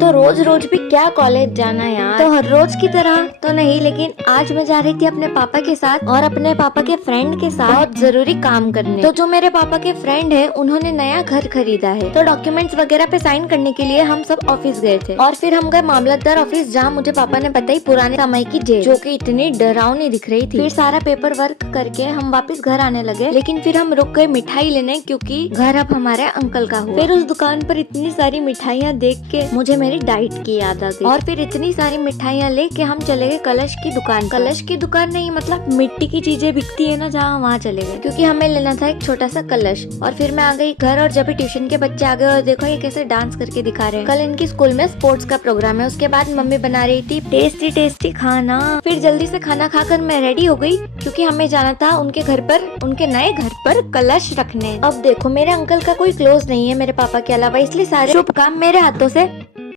तो रोज रोज भी क्या कॉलेज जाना यार। तो हर रोज की तरह तो नहीं, लेकिन आज मैं जा रही थी अपने पापा के साथ और अपने पापा के फ्रेंड के साथ बहुत जरूरी काम करने। तो जो मेरे पापा के फ्रेंड है उन्होंने नया घर खरीदा है, तो डॉक्यूमेंट्स वगैरह पे साइन करने के लिए हम सब ऑफिस गए थे। और फिर हम गए मामलतदार ऑफिस, जहाँ मुझे पापा ने बताई पुराने समय की जेल, जो कि इतनी डरावनी दिख रही थी। फिर सारा पेपर वर्क करके हम वापस घर आने लगे, लेकिन फिर हम रुक गए मिठाई लेने, क्योंकि घर अब हमारे अंकल का हुआ। फिर उस दुकान पर इतनी सारी मिठाइयाँ देख के मुझे मेरी डाइट की याद आ गई। और फिर इतनी सारी मिठाइयाँ लेके हम चले गए कलश की दुकान। कलश की दुकान नहीं, मतलब मिट्टी की चीजें बिकती है ना जहाँ, वहाँ चले गए, क्योंकि हमें लेना था एक छोटा सा कलश। और फिर मैं आ गई घर, और जब भी ट्यूशन के बच्चे आ गए और देखो ये कैसे डांस करके दिखा रहे हैं। कल इनकी स्कूल में स्पोर्ट्स का प्रोग्राम है। उसके बाद मम्मी बना रही थी टेस्टी टेस्टी खाना। फिर जल्दी से खाना खाकर मैं रेडी हो गई, क्योंकि हमें जाना था उनके घर पर, उनके नए घर पर कलश रखने। अब देखो मेरे अंकल का कोई क्लोज नहीं है मेरे पापा के अलावा, इसलिए सारे शुभ काम मेरे हाथों से